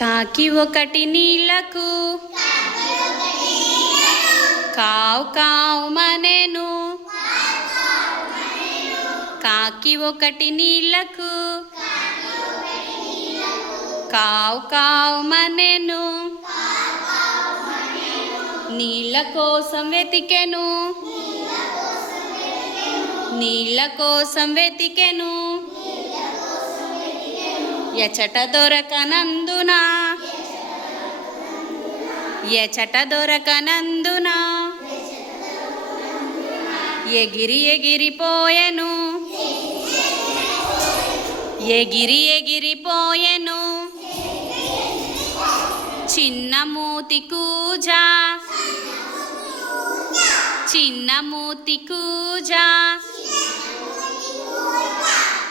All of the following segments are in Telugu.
కాకి ఒకటి నీళ్లకు కావు కావు మనేను. కాకి ఒకటి నీళ్లకు కావు కావు మనేను. నీళ్ళ కోసం వెతికెను, నీళ్ళ కోసం వెతికెను. ఎచట దొరకనందున, ఎచట దొరకనందున ఎగిరి ఎగిరిపోయెను, ఎగిరి ఎగిరిపోయెను. చిన్న మూతి కూజ, చిన్న మూతి కూజ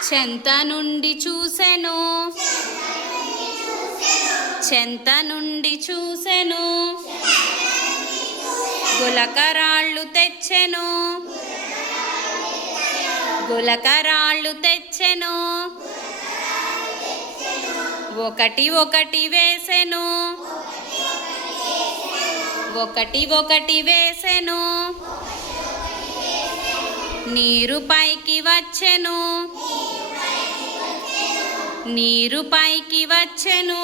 చెంత నుండి చూసెను, చెంత నుండి చూసెను. గులకరాళ్ళు తెచ్చెను, గులకరాళ్ళు తెచ్చెను. ఒకటి ఒకటి వేసెను, ఒకటి ఒకటి వేసెను. నీరు పైకి వచ్చెను, నీరు పైకి వచ్చెను.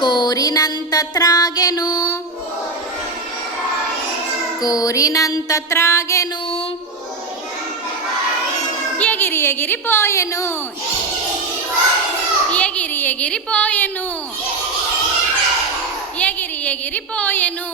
కోరినంత త్రాగెను, కోరినంత త్రాగెను. ఎగిరి ఎగిరిపోయెను, ఎగిరి ఎగిరిపోయెను, ఎగిరి ఎగిరిపోయెను.